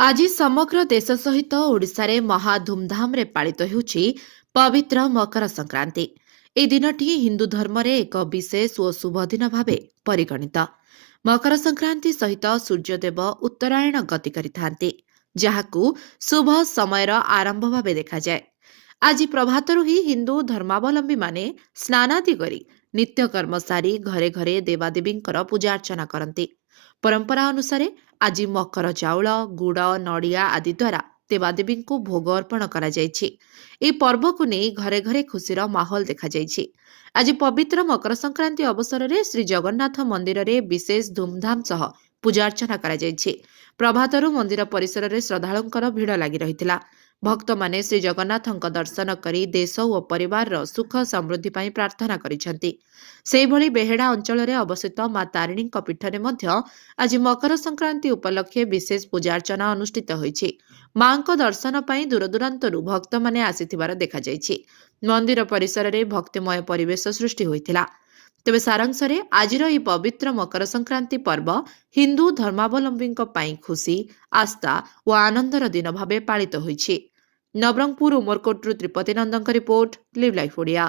ଆଜି ସମଗ୍ର ଦେଶ ସହିତ ଓଡ଼ିଶାରେ ମହା ଧୁମ୍‌ଧାମ୍‌ରେ ପାଳିତ ହେଉଛି ପବିତ୍ର ମକର ସଂକ୍ରାନ୍ତି। ଏହି ଦିନଟି ହିନ୍ଦୁ ଧର୍ମରେ ଏକ ବିଶେଷ ଓ ଶୁଭ ଦିନ ଭାବେ ପରିଗଣିତ। ମକର ସଂକ୍ରାନ୍ତି ସହିତ ସୂର୍ଯ୍ୟଦେବ ଉତ୍ତରାୟଣ ଗତି କରିଥାନ୍ତି, ଯାହାକୁ ଶୁଭ ସମୟର ଆରମ୍ଭ ଭାବେ ଦେଖାଯାଏ। ଆଜି ପ୍ରଭାତରୁ ହିଁ ହିନ୍ଦୁ ଧର୍ମାବଲମ୍ବୀମାନେ ସ୍ନାନାଦି କରି ନିତ୍ୟକର୍ମ ସାରି ଘରେ ଘରେ ଦେବାଦେବୀଙ୍କର ପୂଜାର୍ଚ୍ଚନା କରନ୍ତି। ପରମ୍ପରା ଅନୁସାରେ ଆଜି ମକର ଚାଉଳ, ଗୁଡ଼, ନଡ଼ିଆ ଆଦି ଦ୍ୱାରା ଦେବାଦେବୀଙ୍କୁ ଭୋଗ ଅର୍ପଣ କରାଯାଇଛି। ଏହି ପର୍ବକୁ ନେଇ ଘରେ ଘରେ ଖୁସିର ମାହୋଲ ଦେଖାଯାଇଛି। ଆଜି ପବିତ୍ର ମକର ସଂକ୍ରାନ୍ତି ଅବସରରେ ଶ୍ରୀ ଜଗନ୍ନାଥ ମନ୍ଦିରରେ ବିଶେଷ ଧୁମ୍‌ଧାମ୍ ସହ ପୂଜାର୍ଚ୍ଚନା କରାଯାଇଛି। ପ୍ରଭାତରୁ ମନ୍ଦିର ପରିସରରେ ଶ୍ରଦ୍ଧାଳୁଙ୍କର ଭିଡ଼ ଲାଗି ରହିଥିଲା। ଭକ୍ତମାନେ ଶ୍ରୀ ଜଗନ୍ନାଥଙ୍କ ଦର୍ଶନ କରି ଦେଶ ଓ ପରିବାରର ସୁଖ ସମୃଦ୍ଧି ପାଇଁ ପ୍ରାର୍ଥନା କରିଛନ୍ତି। ସେହିଭଳି ବେହେଡ଼ା ଅଞ୍ଚଳରେ ଅବସ୍ଥିତ ମା ତାରିଣୀଙ୍କ ପୀଠରେ ମଧ୍ୟ ଆଜି ମକର ସଂକ୍ରାନ୍ତି ଉପଲକ୍ଷେ ବିଶେଷ ପୂଜାର୍ଚ୍ଚନା ଅନୁଷ୍ଠିତ ହୋଇଛି। ମାଙ୍କ ଦର୍ଶନ ପାଇଁ ଦୂରଦୂରାନ୍ତରୁ ଭକ୍ତମାନେ ଆସିଥିବାର ଦେଖାଯାଇଛି। ମନ୍ଦିର ପରିସରରେ ଭକ୍ତିମୟ ପରିବେଶ ସୃଷ୍ଟି ହୋଇଥିଲା। ତେବେ ସାରାଂଶରେ ଆଜିର ଏହି ପବିତ୍ର ମକର ସଂକ୍ରାନ୍ତି ପର୍ବ ହିନ୍ଦୁ ଧର୍ମାବଲମ୍ବୀଙ୍କ ପାଇଁ ଖୁସି, ଆସ୍ଥା ଓ ଆନନ୍ଦର ଦିନ ଭାବେ ପାଳିତ ହୋଇଛି। ନବରଙ୍ଗପୁର ଉମରକୋଟରୁ ତ୍ରିପତି ନନ୍ଦଙ୍କ ରିପୋର୍ଟ, ଲିଭ୍ ଲାଇଫ୍ ଓଡ଼ିଆ।